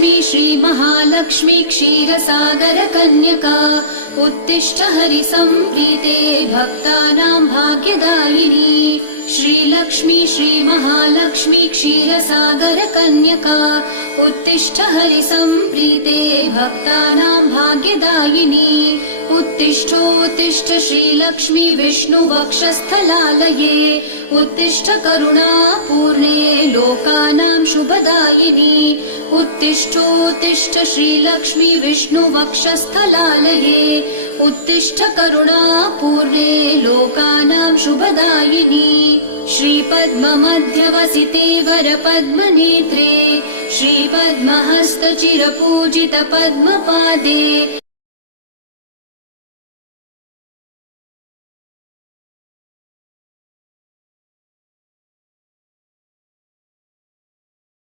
श्रीलक्ष्मी श्रीमहालक्ष्मी क्षीरसागरकन्यका उत्तिष्ठ हरिसम्प्रीते भक्तानां भाग्यदायिनी। श्रीलक्ष्मी श्रीमहालक्ष्मी क्षीरसागरकन्यका उत्तिष्ठ हरिसम्प्रीते भक्तानां भाग्यदायिनी। उत्तिष्ठोत्तिष्ठ श्रीलक्ष्मी विष्णुवक्षस्थलालये उत्तिष्ठ करुणापूर्णे लोकानां शुभदायिनी। उत्तिष्ठोत्तिष्ठ श्रीलक्ष्मी विष्णुवक्षस्थलालये उत्तिष्ठ करुणापूर्णे लोकानां शुभदायिनी। श्रीपद्ममध्यवसिते वरपद्मनेत्रे श्रीपद्महस्तचिरपूजित पद्मपादे